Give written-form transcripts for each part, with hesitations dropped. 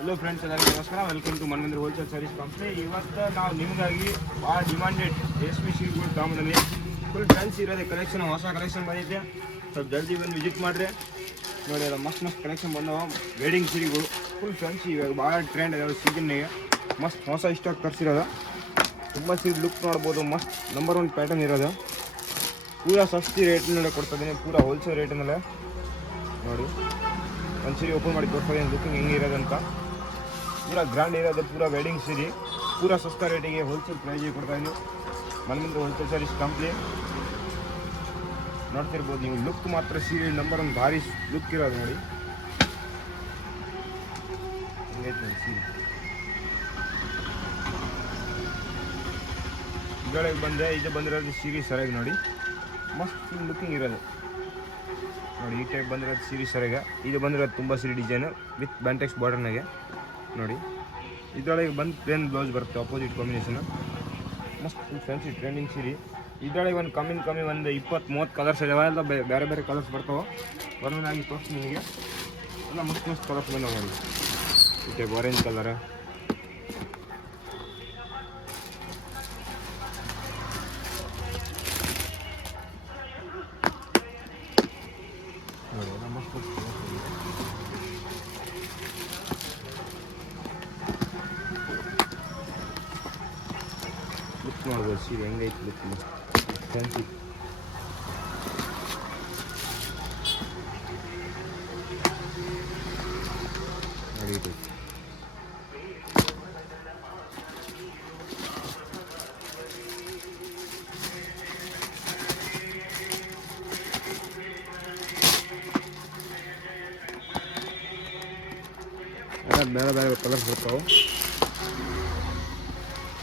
Hello friends, ಎಲ್ಲರಿಗೂ ನಮಸ್ಕಾರ. Welcome to Manmandir wholesale service company. ಇವತ್ತು ನಾವು ನಿಮಗಾಗಿ ಭಾಳ ಡಿಮಾಂಡೆಡ್ ರೇಷ್ಮೆ ಸೀರೆಗಳು ತಗೊಂಬಂದ್ವಿ. ಫುಲ್ ಫ್ಯಾನ್ಸಿ ಇರೋದೇ ಕಲೆಕ್ಷನ್, ಹೊಸ ಕಲೆಕ್ಷನ್ ಬಂದೈತೆ. ಸ್ವಲ್ಪ ಜಲ್ದಿ ಬಂದು ವಿಸಿಟ್ ಮಾಡಿರಿ. ನೋಡಿ, ಅದು ಮಸ್ತ್ ಕಲೆಕ್ಷನ್ ಬಂದವ. ವೆಡ್ಡಿಂಗ್ ಸೀರೆಗಳು ಫುಲ್ ಫ್ಯಾನ್ಸಿ, ಇವಾಗ ಭಾಳ ಟ್ರೆಂಡ್ ಅದಾವೆ ಸೀಸನ್ನಿಗೆ. ಮಸ್ತ್ ಹೊಸ ಇಷ್ಟಾಗಿ ತರಿಸಿರೋದು. ತುಂಬ ಸೀರೆ ಲುಕ್ ನೋಡ್ಬೋದು. ಮಸ್ತ್ ನಂಬರ್ 1 ಪ್ಯಾಟರ್ನ್ ಇರೋದು. ಪೂರಾ ಸಸ್ತಿ ರೇಟ್ನಲ್ಲೇ ಕೊಡ್ತಾಯಿದ್ದೀನಿ, ಪೂರಾ ಹೋಲ್ಸೇಲ್ ರೇಟಿನಲ್ಲೇ. ನೋಡಿ, ಒಂದು ಸೀರೆ ಓಪನ್ ಮಾಡಿ ತೋರಿಸ್ತಾಯಿದ್ದೀನಿ ಲುಕಿಂಗ್ ಹೆಂಗಿರೋದಂತ. ಪೂರಾ ಗ್ರ್ಯಾಂಡ್ ಇರೋದು, ಪೂರಾ ವೆಡ್ಡಿಂಗ್ ಸೀರೆ, ಪೂರಾ ಸಸ್ತಾ ರೇಟಿಗೆ ಹೋಲ್ಸೇಲ್ ಪ್ರೈಜಿಗೆ ಕೊಡ್ತಾಯಿದ್ದೀನಿ. Manmandir wholesale service company. ನೋಡ್ತಿರ್ಬೋದು ನೀವು, ಲುಕ್ ಮಾತ್ರ ಸೀರೆ ನಂಬರ್ 1 ಭಾರಿ ಲುಕ್ ಇರೋದು. ನೋಡಿ ಹಿಂಗೈತೆ ನೋಡಿ ಸೀರೆ. ಇದೊಳಗೆ ಬಂದರೆ ಇದು ಬಂದಿರೋದು ಸೀರೆ ಸರಿಯಾಗಿ ನೋಡಿ, ಮಸ್ತ್ ಫುಲ್ ಲುಕ್ಕಿಂಗ್ ಇರೋದು. ನೋಡಿ, ಈ ಟೈಪ್ ಬಂದಿರೋದು ಸೀರೆ ಸರಿಯಾಗ. ಇದು ಬಂದಿರೋದು ತುಂಬ ಸೀರೆ ಡಿಸೈನು ವಿತ್ ಬ್ಯಾಂಟೆಕ್ಸ್ ಬಾರ್ಡರ್ನಾಗೆ. ನೋಡಿ, ಇದರೊಳಗೆ ಬಂದು ಪ್ಲೇನ್ ಬ್ಲೌಸ್ ಬರುತ್ತೆ, ಅಪೋಸಿಟ್ ಕಾಂಬಿನೇಷನು. ಮಸ್ತ್ ಫುಲ್ ಫ್ಯಾನ್ಸಿ ಟ್ರೆಂಡಿಂಗ್ ಸೀರೆ. ಇದರೊಳಗೆ ಒಂದು ಕಮ್ಮಿ ಒಂದು 20-30 ಕಲರ್ಸ್ ಇದಾವೆ. ಎಲ್ಲ ಬೇರೆ ಬೇರೆ ಕಲರ್ಸ್ ಬರ್ತಾವೆ. ಒಂದೊಂದಾಗಿ ತೋರಿಸ್ತೀನಿ ನಿಮಗೆ. ಎಲ್ಲ ಮಸ್ತ್ ಕಲರ್ಸ್ ಬಂದಾವೆ. ನೋಡಿ, ಈ ಟೈಪ್ ಆರೆಂಜ್ ಕಲರ್, ನೋಡಿ ಎಲ್ಲ ಮಸ್ತ್ ಲುಕ್ ನೋಡ್ಬೋದು ಸೀರೆ ಹೆಂಗೈತೆ ಲುಕ್, ಮಸ್ತ್ ಫ್ಯಾನ್ಸಿ. ನೋಡಿ, ಇದು ಎಲ್ಲ ಬೇರೆ ಬೇರೆ ಕಲರ್ಸ್ ಬರ್ತಾವೆ.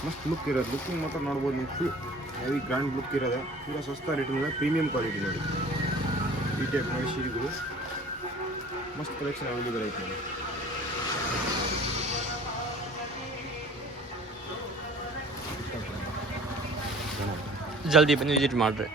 ಮಸ್ತ್ ಲುಕ್ ಇರೋದು, ಲುಕ್ಕಿಂಗ್ ಮಾತ್ರ ನೋಡ್ಬೋದು ನೀವು. ಫುಲ್ ಹೆವಿ ಗ್ರ್ಯಾಂಡ್ ಲುಕ್ ಇರೋದು, ಪೂರಾ ಸಸ್ತಾ ರೇಟಿಂದ ಪ್ರೀಮಿಯಂ ಕ್ವಾಲಿಟಿ. ನೋಡಿ, ಈ ಟೈಪ್ ನೋಡಿ ಸೀರೆಗಳು ಮಸ್ತ್ ಕಲೆಕ್ಷನ್ ಅವೈಲೇಬಲ್ ಐತೆ ನೋಡಿ. ಜಲ್ದಿ ಬನ್ನಿ ವಿಸಿಟ್ ಮಾಡಿರಿ.